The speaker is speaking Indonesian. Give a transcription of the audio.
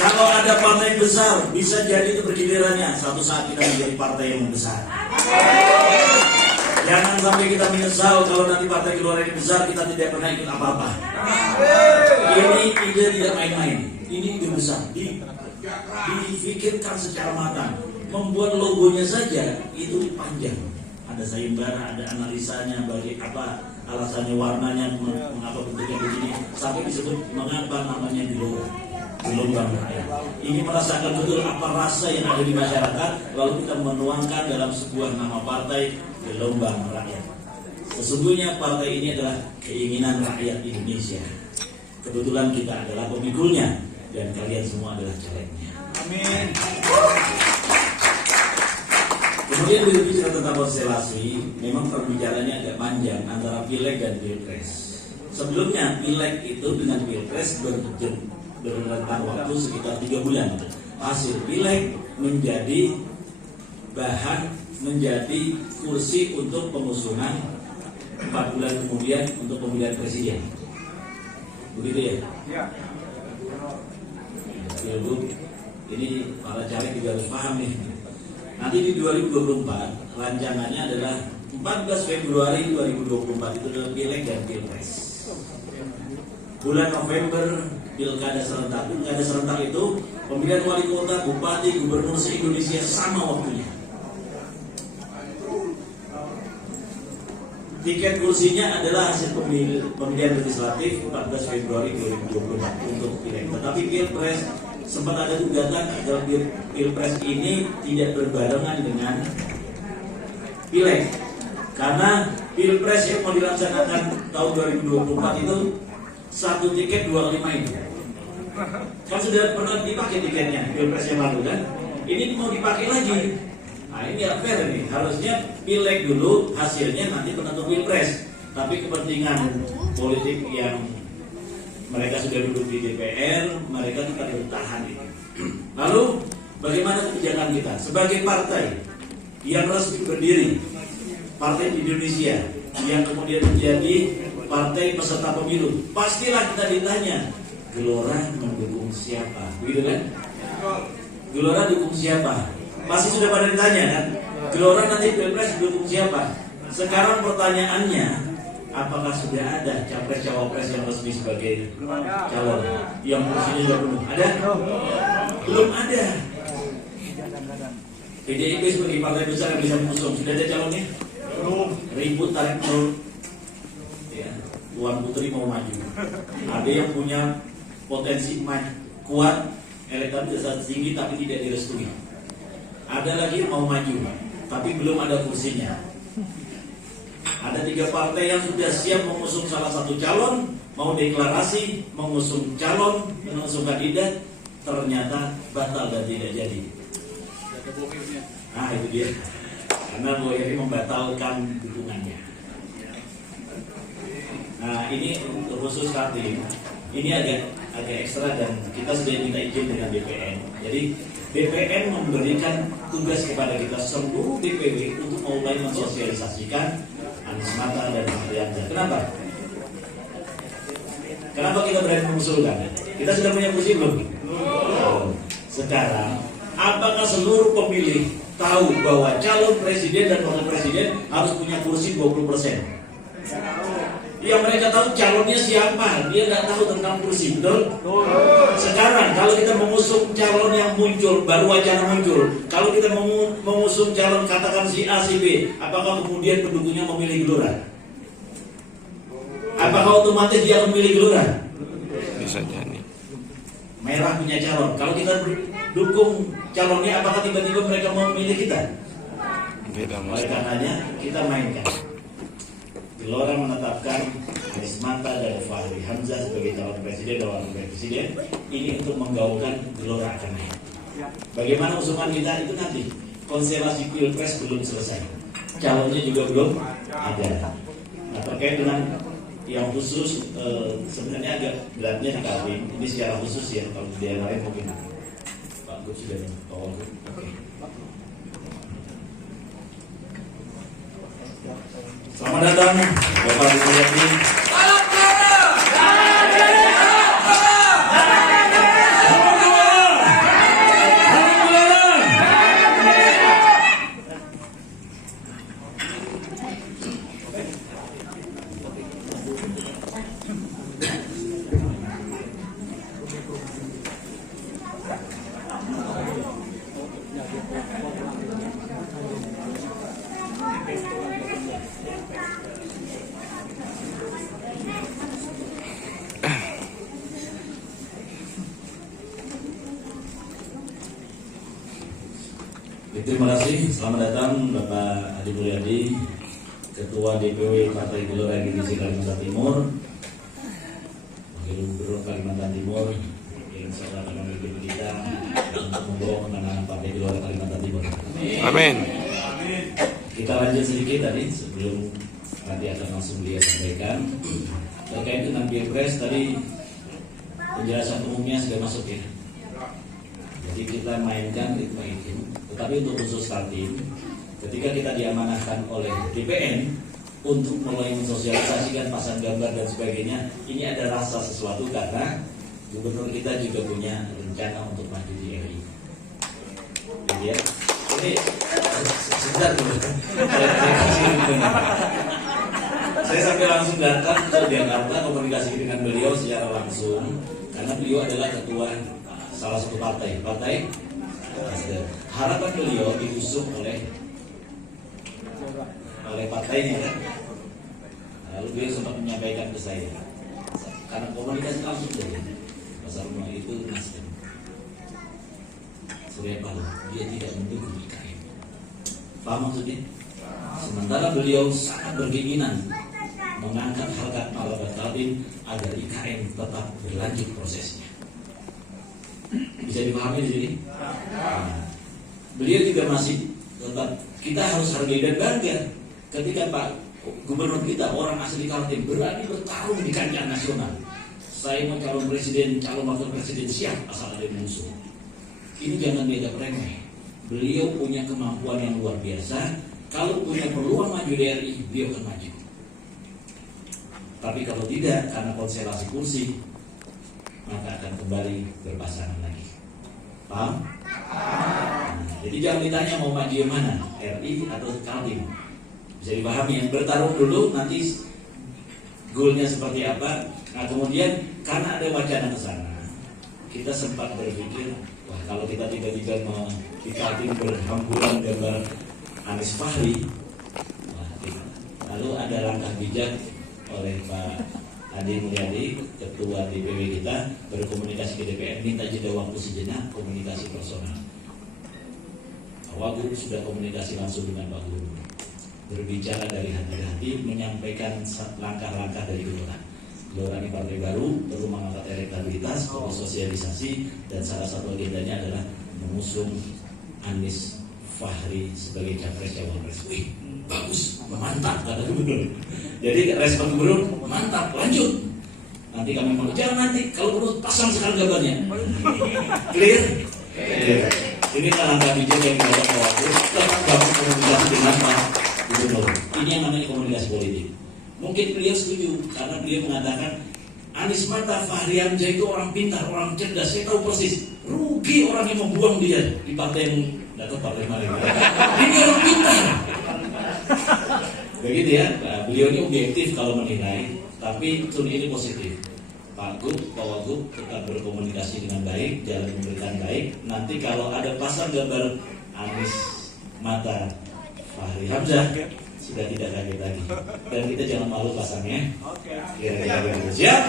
Kalau ada partai besar, bisa jadi itu bergilirannya. Suatu saat kita menjadi partai yang besar. Jangan sampai kita menyesal kalau nanti partai keluar ini besar, kita tidak pernah ikut apa-apa. Ini ide tidak main-main. Ini ide besar. Difikirkan secara matang. Membuat logonya saja itu panjang. Ada sayembara, ada analisanya, bagi apa alasannya, warnanya, mengapa bentuknya begini, sampai disebut mengapa namanya gelombang rakyat. Ini merasakan betul apa rasa yang ada di masyarakat, lalu kita menuangkan dalam sebuah nama partai, gelombang rakyat. Sesungguhnya partai ini adalah keinginan rakyat Indonesia. Kebetulan kita adalah pemikulnya dan kalian semua adalah calegnya. Amin. Kemudian berbicara tentang konstelasi, memang perbicaraannya agak panjang antara pileg dan pilpres. Sebelumnya pileg itu dengan pilpres berrentang waktu sekitar 3 bulan. Hasil pileg menjadi bahan, menjadi kursi untuk pengusungan 4 bulan kemudian untuk pemilihan presiden. Begitu ya? Ya. Pilgub, ini para caleg juga harus paham nih. Nanti di 2024 rancangannya adalah 14 Februari 2024 itu adalah pileg dan pilpres. Bulan November pilkada serentak. Pilkada serentak itu pemilihan wali kota, bupati, gubernur se-Indonesia sama waktunya. Tiket kursinya adalah hasil pemilihan legislatif 14 Februari 2024 untuk pileg. Tetapi pilpres sempat ada gugatan agar pilpres ini tidak berbarengan dengan pileg, karena pilpres yang mau dilaksanakan tahun 2024 itu satu tiket 2 kali main. Kan sudah pernah dipakai tiketnya pilpres yang lalu kan? Ini mau dipakai lagi. Nah ini nggak fair nih. Harusnya pileg dulu, hasilnya nanti penentu pilpres. Tapi kepentingan politik yang mereka sudah duduk di DPR, mereka kita bertahan ini. Lalu bagaimana kebijakan kita sebagai partai yang resmi berdiri, partai di Indonesia yang kemudian menjadi partai peserta pemilu? Pastilah kita ditanya, Gelora mendukung siapa? Begitu kan? Gelora dukung siapa? Pasti sudah pada ditanya kan? Gelora nanti pilpres dukung siapa? Sekarang pertanyaannya, apakah sudah ada capres cawapres yang resmi sebagai calon yang kursinya sudah penuh? Ada? Belum ada. PDIP sebagai partai besar yang bisa mengusung, sudah ada calonnya? Belum. Ribut tarik perut. Ya, Puan Putri mau maju. Ada yang punya potensi kuat, elektabilitas tinggi tapi tidak direstui. Ada lagi yang mau maju, tapi belum ada kursinya. Ada 3 partai yang sudah siap mengusung salah satu calon, mau deklarasi, mengusung calon, mengusung kandidat, ternyata batal dan tidak jadi. Nah itu dia, karena Bu Eri membatalkan dukungannya. Nah ini khusus Kaltim, ini agak ekstra dan kita sudah minta izin dengan BPN. Jadi BPN memberikan tugas kepada kita seluruh DPW untuk mulai mensosialisasikan Anies Mata dan Fahri Hamzah. Kenapa? Kenapa kita berani mengusulkan? Kita sudah punya kursi belum? Sekarang, apakah seluruh pemilih tahu bahwa calon presiden dan wakil presiden harus punya kursi 20%? Yang mereka tahu calonnya siapa, dia nggak tahu tentang kursi, betul? Sekarang kalau kita mengusung calon yang muncul, baru wacana muncul. Kalau kita mengusung calon katakan si A, si B, apakah kemudian pendukungnya memilih Gelora? Apakah otomatis dia memilih Gelora? Bisa jadi. Merah punya calon. Kalau kita dukung calonnya, apakah tiba-tiba mereka mau memilih kita? Beda Oleh karenanya kita mainkan. Gelora menetapkan Anies Mata dan Fahri Hamzah sebagai calon presiden dan wakil presiden. Ini untuk menggaungkan Gelora akan naik. Bagaimana usungan kita itu nanti? Konstelasi pilpres belum selesai, calonnya juga belum ada. Nah terkait dengan yang khusus, sebenarnya agak beratnya di Kaltim. Ini secara khusus ya, kalau di daerah lain mungkin Pak Gus sudah tahu. Oke. Selamat datang Bapak Ibu Yakni. Terima kasih. Selamat datang Bapak Adi Mulyadi, Ketua DPW Partai Gelora Gdc Kalimantan Timur, Wakil Gubernur Kalimantan Timur, yang saya akan memimpin kita untuk membawa kemenangan Partai Gelora Kalimantan Timur. Amin. Kita lanjut sedikit tadi sebelum nanti akan langsung dia sampaikan terkait dengan Pilpres. Tadi penjelasan umumnya sudah masuk ya. Jadi kita mainkan ritme itu. Tetapi untuk khusus Kaltim, ketika kita diamanahkan oleh DPN untuk mulai mensosialisasikan pasang gambar dan sebagainya, ini ada rasa sesuatu karena gubernur kita juga punya rencana untuk maju di RI. Jadi ya, ini sebentar dulu. Saya sampai langsung datang ke Jakarta komunikasi dengan beliau secara langsung karena beliau adalah ketua salah satu partai Nasdem. Harapan beliau diusung oleh partainya kan. Lalu beliau sempat menyampaikan ke saya karena komunikasi langsung dari Pasar Rumah itu Nasdem. Surya Paloh dia tidak mendukung IKN. Paham maksudnya? Sementara beliau sangat berkeinginan mengangkat harkat martabat Kaltim agar IKN tetap berlanjut prosesnya. Bisa dipahami di sini? Nah, beliau juga masih tetap kita harus hargai dan bangga ketika Pak Gubernur kita orang asli Kaltim berani bertarung di kancah nasional. Saya mau calon presiden, calon wakil presiden siap asal ada yang musuh. Ini jangan dianggap remeh. Beliau punya kemampuan yang luar biasa. Kalau punya peluang maju di RI, beliau akan maju. Tapi kalau tidak, karena konstelasi kursi, maka akan kembali berpasangan lagi. Paham? Jadi jangan ditanya mau maju yang mana, RI atau Kaltim. Bisa dipahami, yang bertarung dulu nanti goalnya seperti apa. Nah kemudian karena ada wacana ke sana, kita sempat berpikir, wah kalau kita tiba-tiba mau di Kaltim berhamburan gambar Anies Fahri, lalu ada langkah bijak oleh Pak Adi Mulyadi, Ketua DPW kita, berkomunikasi ke DPR, minta jeda waktu sejenak komunikasi personal. Wagub sudah komunikasi langsung dengan Pak Gubernur, berbicara dari hati ke hati, menyampaikan langkah-langkah dari Gelora. Gelora ini partai baru, perlu mengangkat elektabilitas, perlu sosialisasi, dan salah satu agendanya adalah mengusung Anies Fahri sebagai capres cawapres. Wih, bagus, mantap kata Gubernur. Jadi respon Gubernur, mantap, lanjut. Nanti kami mau jangan nanti kalau perlu pasang sekarang gambarnya. Clear? Clear. Ini langkah bijak yang dilakukan Pak Wagub, tetap bangun komunikasi dengan Pak Gubernur. Ini yang namanya komunikasi politik. Mungkin beliau setuju karena beliau mengatakan Anies Mata Fahri Hamzah itu orang pintar, orang cerdas. Saya tahu persis. Rugi orang yang membuang dia di partai yang tidak tahu partai mana. Ini orang pintar. Begitu ya, beliau ini objektif kalau menilai, tapi tone ini positif. Pak Wagub tetap berkomunikasi dengan baik, jalan memberikan baik. Nanti kalau ada pasang gambar Anies Mata Fahri Hamzah, sudah tidak kaget lagi. Dan kita jangan malu pasangnya. Kira-kira siap?